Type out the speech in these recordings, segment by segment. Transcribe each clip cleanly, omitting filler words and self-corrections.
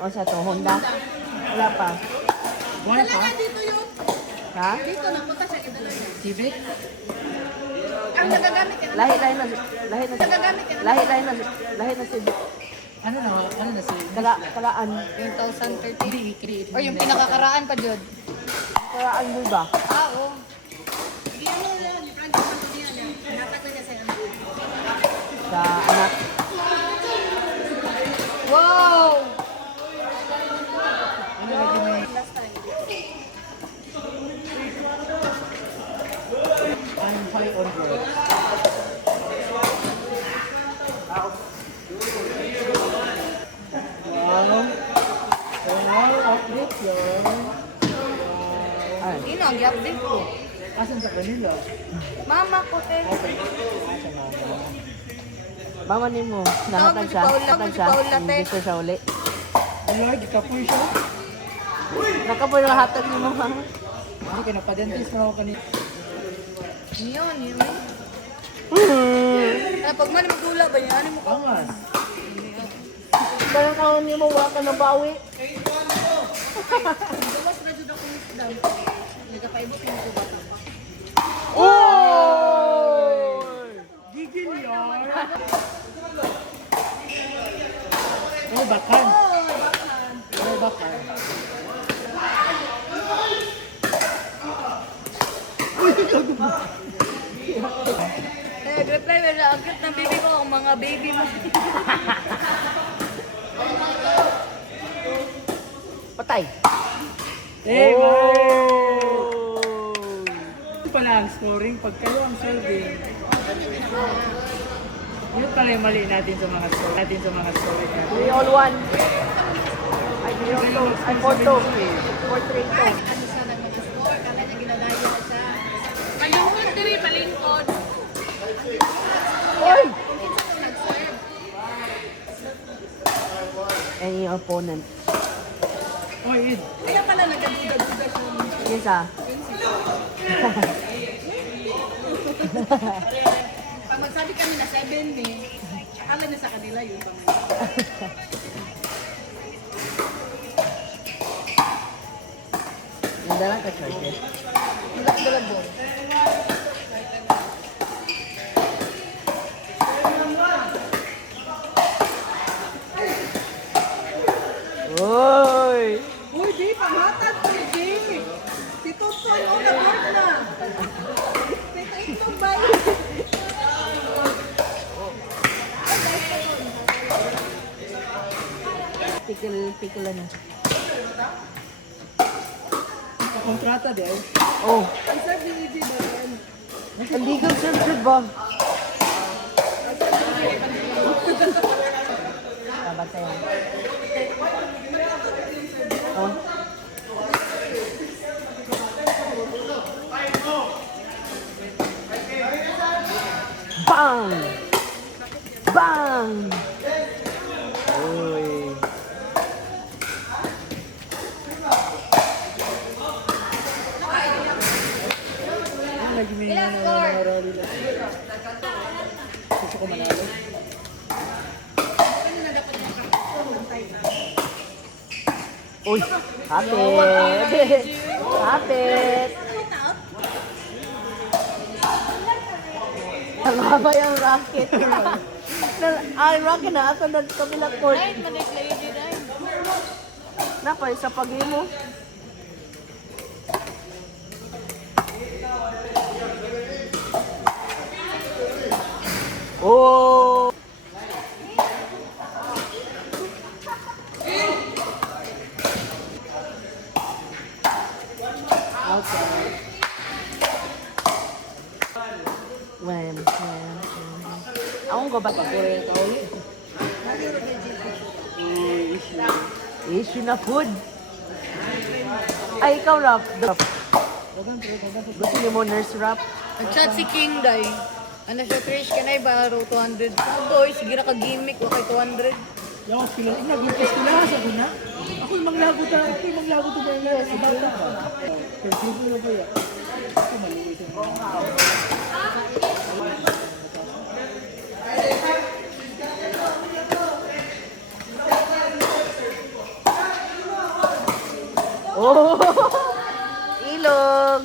O sa to, Honda? Wala pa. Buhay pa? Dito yun. Ha? Dito na, punta siya kidala niya. Civic? Ang nagagamit ka na. Lahi na Nagagamit ka na. lahi na si Ano na si... Kalaan. Yung 2013. Hindi, i-create O yung pinakakaraan pa dyan. Kalaan mo ba? Oo. Hindi ano lang. Frank, ano niya niya. Nakatay niya sa ano. Sa anak. Wow! Ano lagi may... Last time. I'm high on drugs. Wow. So now, update yun. Ay. Ino, ang i-update ko. Asan sa kanila? Mama ko, te. Asa mama? Mama ni mo, nahatag siya. Tawag mo si Paula, te. Hindi ko siya uli. Wala, gikapoy siya. Nakapoy na hatag ni mo, ha? Hindi ka napadentis na ako kanina. Yun, yun. Pag man magdula ba yan? Ano mo ka? Angas. Parang kaon ni mo, wala ka na bawi. Dawas na dyan ako misdam. Nagkapaibot yung mga bata pa. Oh! Gigil yun. Ay, bakan. Ay, bakan. Reply mo na agad ng baby ko ang mga baby mo. Patay. Hey, Oh! Ito pala ang scoring pag kayo ang serving. Yun pala yung mali natin sa mga scoring. We all one. Ay, 3-2. Ay, 4-2. 4-3-2. Ano siya nang mag-score? Kala niya ginadaya siya. Palingkod diri, palingkod. Oy! Nag-serve. And yung opponent. Oy, Id. Kaya pala nagkaduda-duda siya. Yes, ah. Pag magsabi kami na 7 ni, akala na sa kanila yun. Nandala ka, Charlie. Dalagdalagbo. Oy! Uy, di, panghatag ko ni Jay. Si Tutoy, oh, nag-work na. Itong bayo. Pikil ano. Kontrata din. Oh, Ang sabi ni Jay ba yan? ang legal sir ba? Tabatay. Oh. Bang! Bang! Uy. Ano lagi may Ilang score? narali lang. Gusto ko manalo. Uy, hapit! Hapit! Nalaba yung rocket. Ang rocket na ako na kabilang court. Ay, manay-play din ay. Napay sa pag-imo. Oh! Okay. When. Ako ko ba? Pagkura ka ulit. Issue na food. Ay, ikaw rap. Gusto niyo mo nurse rap? Nag-chat si King Day. Ano siya, Trish, kanay ba? Raw 200. Boy, sige na ka-gimmick, wakay 200. Yung sila, nagulpas ko na sa guna. Ako yung maglago ta, ako yung maglago ta ba yung lahat. Sa bata ka. Pero sino na ba yan? Ako maliwis yung Oh! Ilog!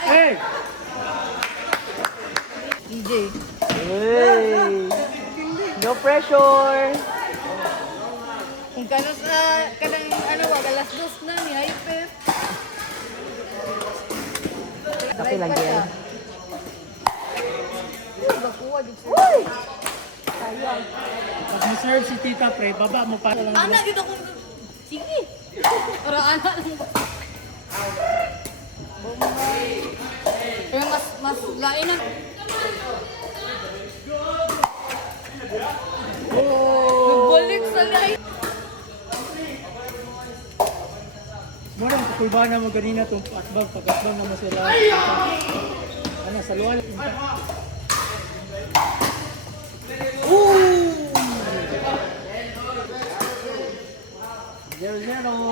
Hey! DJ. Hey! No pressure! Kung kano sa, kanang ano wag, alas 2 na ni Hyper. Okay lang yan. Bakuha, di siya. Uy! Pag ma-serve si tita pre, baba mo para lang. Anak, dito ko. Sige. Para anak lang. Pero mas lain na. Nagbalik sa lain. Mura, kapulbahan na mo ganina itong atbang. Pag-atbang naman sila. Ano, sa luwan. Ooh! 0-0.